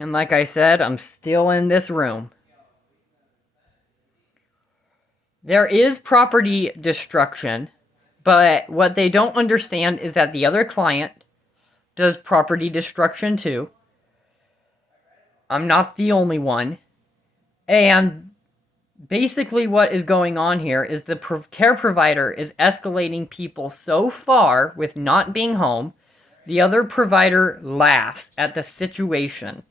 And like I said, I'm still in this room. There is property destruction, but what they don't understand is that the other client does property destruction too. I'm not the only one. And basically what is going on here is the care provider is escalating people so far with not being home, the other provider laughs at the situation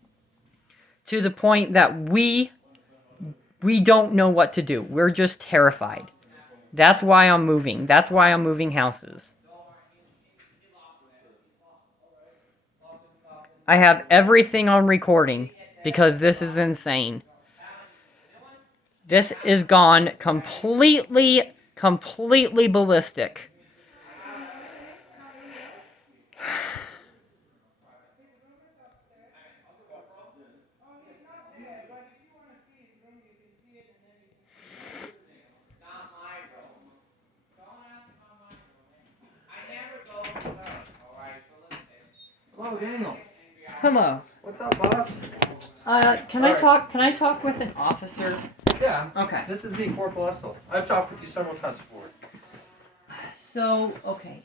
to the point that we don't know what to do. We're just terrified. That's why I'm moving. That's why I'm moving houses. I have everything on recording because this is insane. This is gone completely ballistic. Hello, Daniel. Hello. What's up, boss? Can I talk? Can I talk with an officer? Yeah. Okay. This is me, Corporal Estel. I've talked with you several times before. So, okay.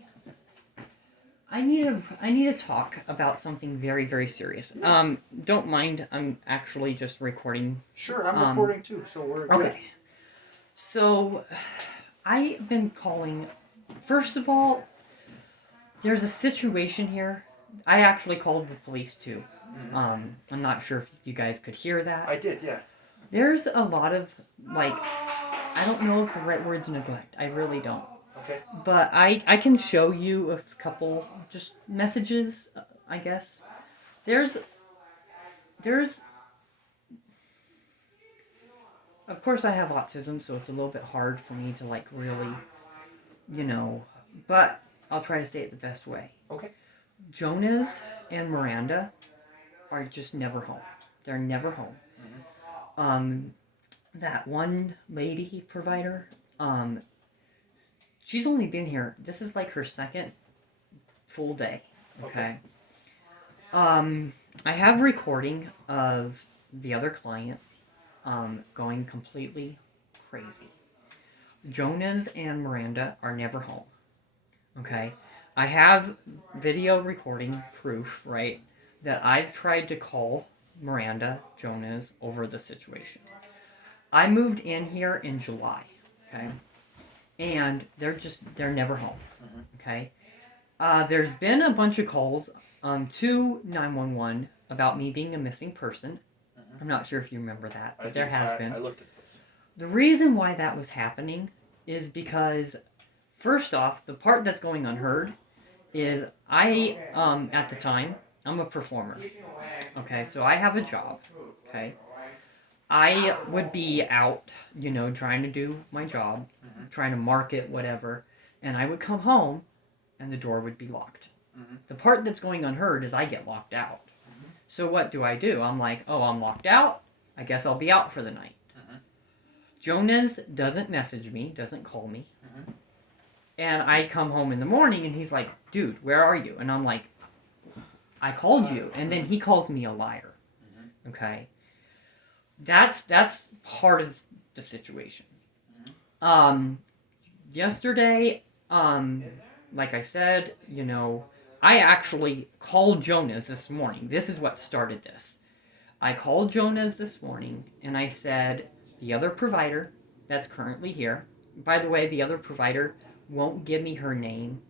I need to talk about something very serious. Don't mind. I'm actually just recording. Sure, I'm recording too, so we're good. Okay. So, I've been calling. First of all, there's a situation here. I actually called the police too. I'm not sure if you guys could hear that. I did, yeah. There's a lot of, like, I don't know if the right word's neglect. I really don't. Okay. But I can show you a couple just messages, I guess. There's of course I have autism, so it's a little bit hard for me to like really, but I'll try to say it the best way. Okay. Jonas and Miranda are just never home. They're never home. That one lady provider, she's only been here. This is like her second full day. Okay. I have recording of the other client, going completely crazy. Jonas and Miranda are never home. Okay. I have video recording proof, right, that I've tried to call Miranda, Jonas over the situation. I moved in here in July, okay? And they're never home, okay? There's been a bunch of calls to 911 about me being a missing person. I'm not sure if you remember that, but there has been. I looked at this. The reason why that was happening is because, first off, the part that's going unheard is I, at the time, I'm a performer. Okay, so I have a job, okay? I would be out, trying to do my job, trying to market, whatever, and I would come home and the door would be locked. The part that's going unheard is I get locked out. So what do? I'm like, oh, I'm locked out. I guess I'll be out for the night. Jonas doesn't message me, doesn't call me. And I come home in the morning and he's like, dude, where are you? And I'm like, I called you. And then he calls me a liar. Okay? That's part of the situation. Yesterday, like I said, I actually called Jonas this morning. This is what started this. I called Jonas this morning and I said, the other provider that's currently here, by the way, the other provider won't give me her name.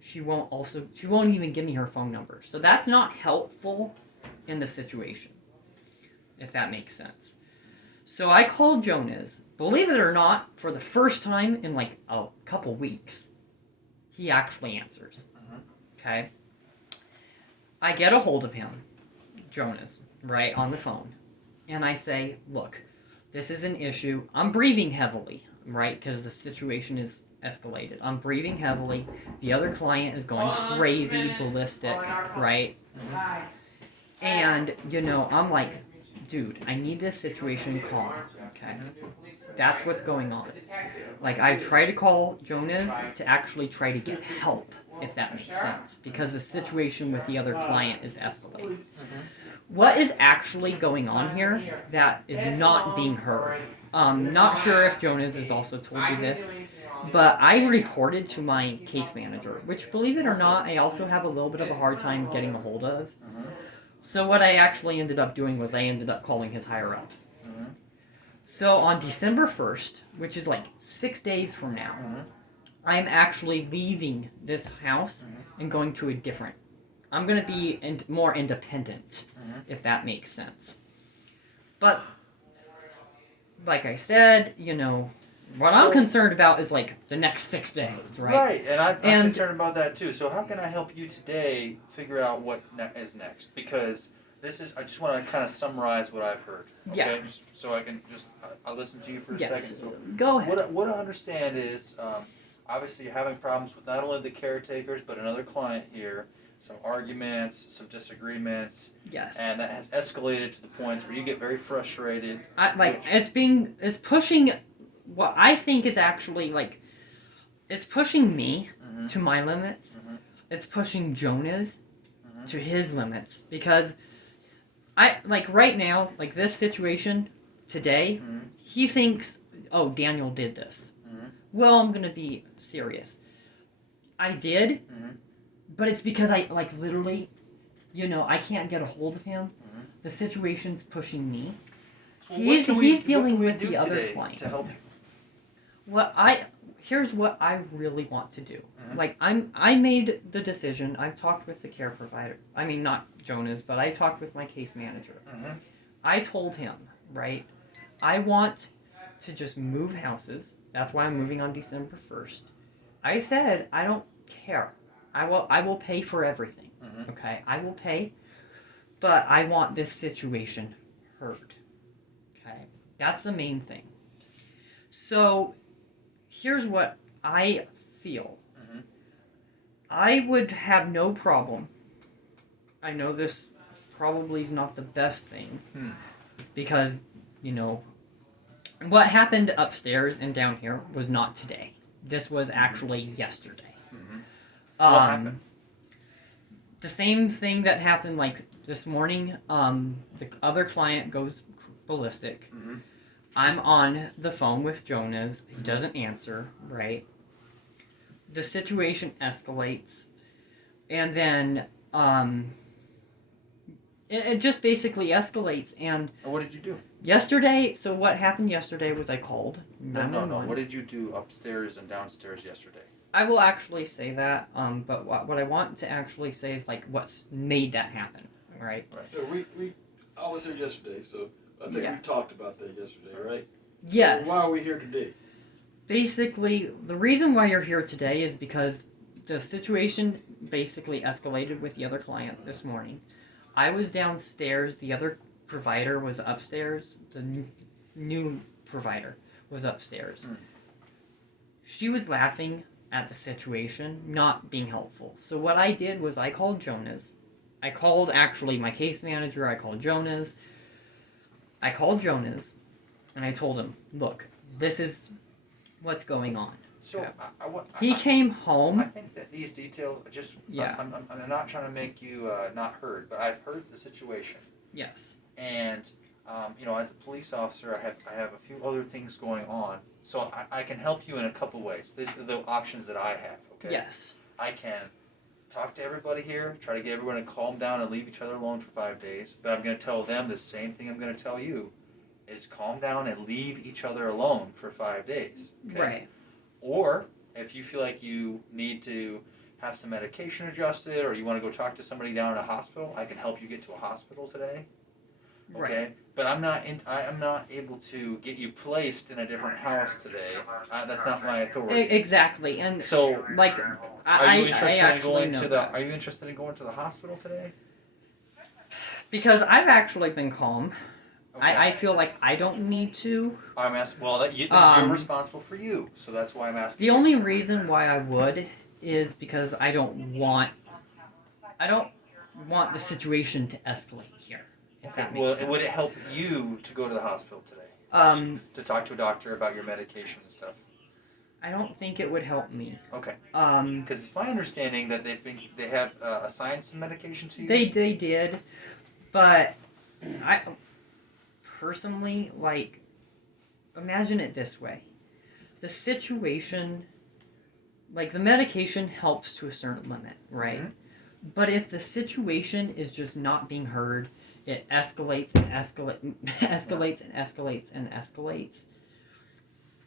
She won't even give me her phone number. So that's not helpful in the situation, if that makes sense. So I called Jonas. Believe it or not, for the first time in like a couple weeks, he actually answers. Okay? I get a hold of him, Jonas, right, on the phone. And I say, look, this is an issue. I'm breathing heavily, right, because the situation is escalated. I'm breathing heavily. The other client is going crazy, ballistic, right? And, I'm like, dude, I need this situation calm, okay? That's what's going on. Like, I try to call Jonas to actually try to get help, if that makes sense, because the situation with the other client is escalating. What is actually going on here that is not being heard? Not sure if Jonas has also told you this, but I reported to my case manager, which, believe it or not, I also have a little bit of a hard time getting a hold of. So what I actually ended up doing was I ended up calling his higher-ups. So on December 1st, which is like 6 days from now, I'm actually leaving this house and going to a different. I'm going to be more independent, if that makes sense. But, like I said, what I'm concerned about is like the next 6 days, right? Right, and I'm concerned about that too. So how can I help you today figure out what is next? Because I just want to kind of summarize what I've heard. Okay? Yeah. So I can I'll listen to you for a Yes. second. So Go ahead. what I understand is, obviously you're having problems with not only the caretakers, but another client here. Some arguments, some disagreements. Yes. And that has escalated to the point where you get very frustrated. It's pushing what I think is actually it's pushing me to my limits. It's pushing Jonas to his limits, because right now, this situation today, he thinks, oh, Daniel did this. Well, I'm gonna be serious. I did, but it's because I literally, I can't get a hold of him. The situation's pushing me. So He's dealing with the other client. To help you. Here's what I really want to do. I made the decision. I've talked with the care provider. I mean, not Jonas, but I talked with my case manager. I told him, right, I want to just move houses. That's why I'm moving on December 1st. I said, I don't care. I will pay for everything. Okay? I will pay, but I want this situation heard. Okay? That's the main thing. So, here's what I feel. I would have no problem. I know this probably is not the best thing, because, what happened upstairs and down here was not today. This was actually yesterday. What happened? The same thing that happened this morning. The other client goes ballistic. I'm on the phone with Jonas. He doesn't answer, right? The situation escalates. And then, it just basically escalates. And what did you do? Yesterday, so what happened yesterday was I called 911. No. What did you do upstairs and downstairs yesterday? I will actually say that, but what I want to actually say is what's made that happen, right? Yeah, I was here yesterday, so I think we talked about that yesterday, right? Yes. So why are we here today? Basically, the reason why you're here today is because the situation basically escalated with the other client this morning. I was downstairs, the other provider was upstairs, the new provider was upstairs. She was laughing at the situation, not being helpful. So what I did was I called Jonas. I called actually my case manager, I called Jonas. And I told him, look, this is what's going on. So he came home. I think that these details I'm not trying to make you not heard, but I've heard the situation. Yes. And as a police officer, I have a few other things going on, so I can help you in a couple ways. These are the options that I have. Okay. Yes. I can talk to everybody here, try to get everyone to calm down and leave each other alone for 5 days. But I'm going to tell them the same thing I'm going to tell you: is calm down and leave each other alone for 5 days. Okay? Right. Or if you feel like you need to have some medication adjusted, or you want to go talk to somebody down at a hospital, I can help you get to a hospital today. Okay, right. But I'm not able to get you placed in a different house today. That's not my authority. Exactly, and so are you interested in going to the hospital today? Because I've actually been calm. Okay. I feel like I don't need to. I'm asking. Well, you're responsible for you, so that's why I'm asking. The only reason why I would is because I don't want the situation to escalate here. If that makes sense. Would it help you to go to the hospital today? To talk to a doctor about your medication and stuff? I don't think it would help me. Okay. Um, Because it's my understanding that they have assigned some medication to you. they did, but I personally like imagine it this way: the situation, like the medication helps to a certain limit, right? Mhm. But if the situation is just not being heard, it escalates and escalates and escalates and escalates.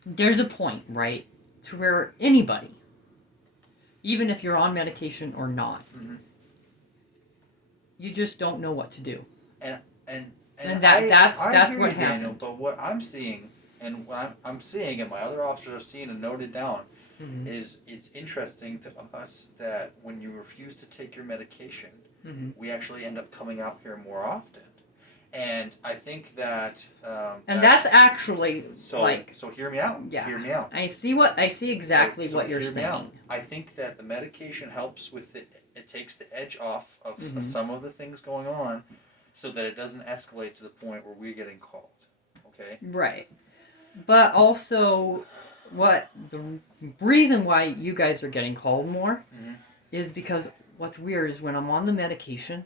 There's a point, right, to where anybody, even if you're on medication or not, Mhm. you just don't know what to do. And And that's hear what you, Daniel. happened. But what I'm seeing, and what I'm seeing, and my other officers have seen and noted down, Mm-hmm. is it's interesting to us that when you refuse to take your medication, Mm-hmm. we actually end up coming out here more often. And I think that And that's actually so. like, So hear me out. yeah. Hear me out. I see exactly So what you're hear me out. saying. I think that the medication helps with it. It takes the edge off of Mhm. some of the things going on, so that it doesn't escalate to the point where we're getting called. Okay. Right. But also, what the reason why you guys are getting called more Mhm. is because what's weird is when I'm on the medication,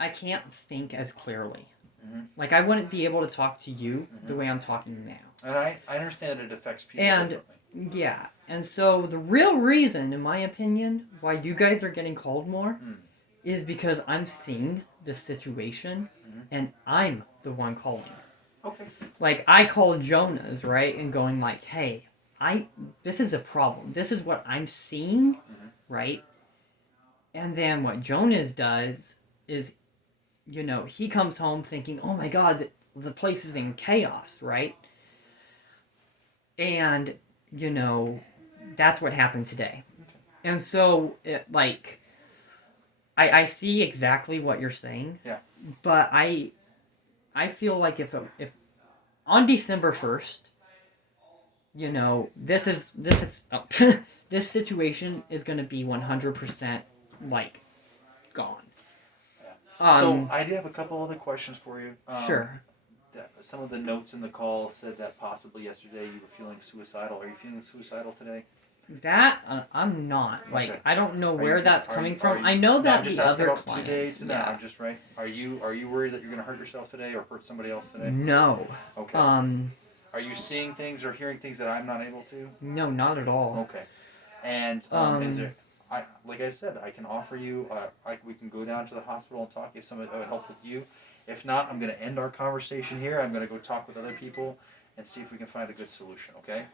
I can't think as clearly. Mhm. Like, I wouldn't be able to talk to you the Mhm. way I'm talking now. And I understand that it affects people And- differently. Yeah. And so, the real reason, in my opinion, why you guys are getting called more Mm. is because I'm seeing the situation Mhm. and I'm the one calling. Okay. Like, I called Jonas, right, and going like, hey, this is a problem. This is what I'm seeing, Mhm. right? And then what Jonas does is, he comes home thinking, oh my god, the place is in chaos, right? And, that's what happened today. Okay. And so, I see exactly what you're saying. Yeah. But I feel like if on December 1st, this is this situation is going to be 100% like gone. So I do have a couple other questions for you. Sure. Some of the notes in the call said that possibly yesterday you were feeling suicidal. Are you feeling suicidal today? That I'm not. Like, Okay. I don't know Are where you- that's are coming you- from. are you- I know No, that I'm just the asking other about today clients. to now. I'm just right. Are you worried that you're going to hurt yourself today or hurt somebody else today? No. Okay. Are you seeing things or hearing things that I'm not able to? No, not at all. Okay. And is there? Like I said, I can offer you. We can go down to the hospital and talk if somebody that would help with you. If not, I'm going to end our conversation here. I'm going to go talk with other people and see if we can find a good solution. Okay.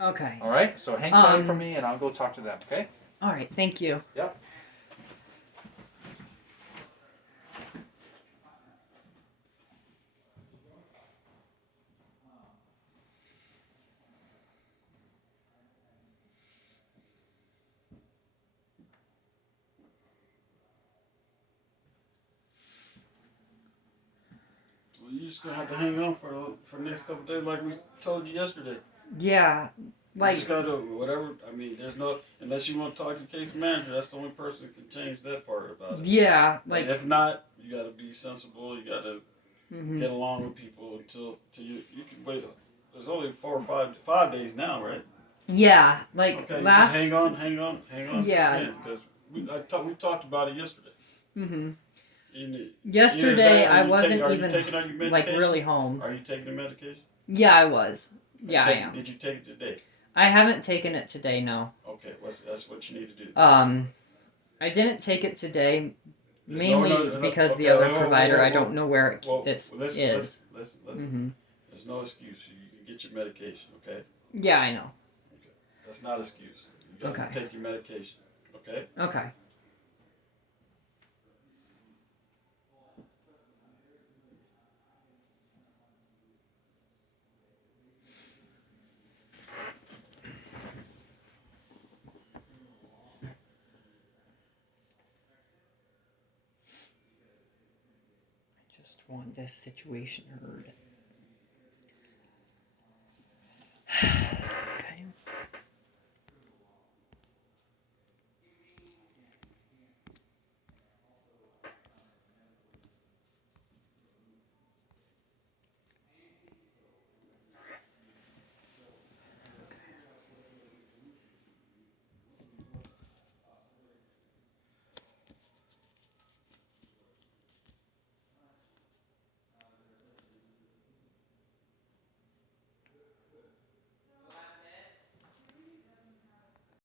Okay. All right. So hang tight for me, and I'll go talk to them. Okay. All right. Thank you. Yep. Well, you're just gonna have to hang on for the next couple of days, like we told you yesterday. Yeah. You Like, just gotta whatever. I mean, there's no unless you want to talk to the case manager. That's the only person who can change that part about it. yeah. But Like, if not, you gotta be sensible. You gotta mhm. get along with people until you can wait. There's only 4 or 5 days now, right? Yeah. Like, Okay, last. just hang on. Yeah. Because we talked about it yesterday. Mm-hmm. Either Yesterday, that or I you wasn't are you even taking out your medication? like really home. Are you taking the medication? Yeah, I was. Yeah, I am. Did you take it today? I haven't taken it today. No. Okay, that's what you need to do. I didn't take it today, There's mainly because okay, the other whoa, provider. whoa, I don't know where it listen, is. Listen. Mm-hmm. There's no excuse. You can get your medication. Okay. Yeah, I know. That's not an excuse. You got to Okay. take your medication. Okay. Okay. I just want this situation heard.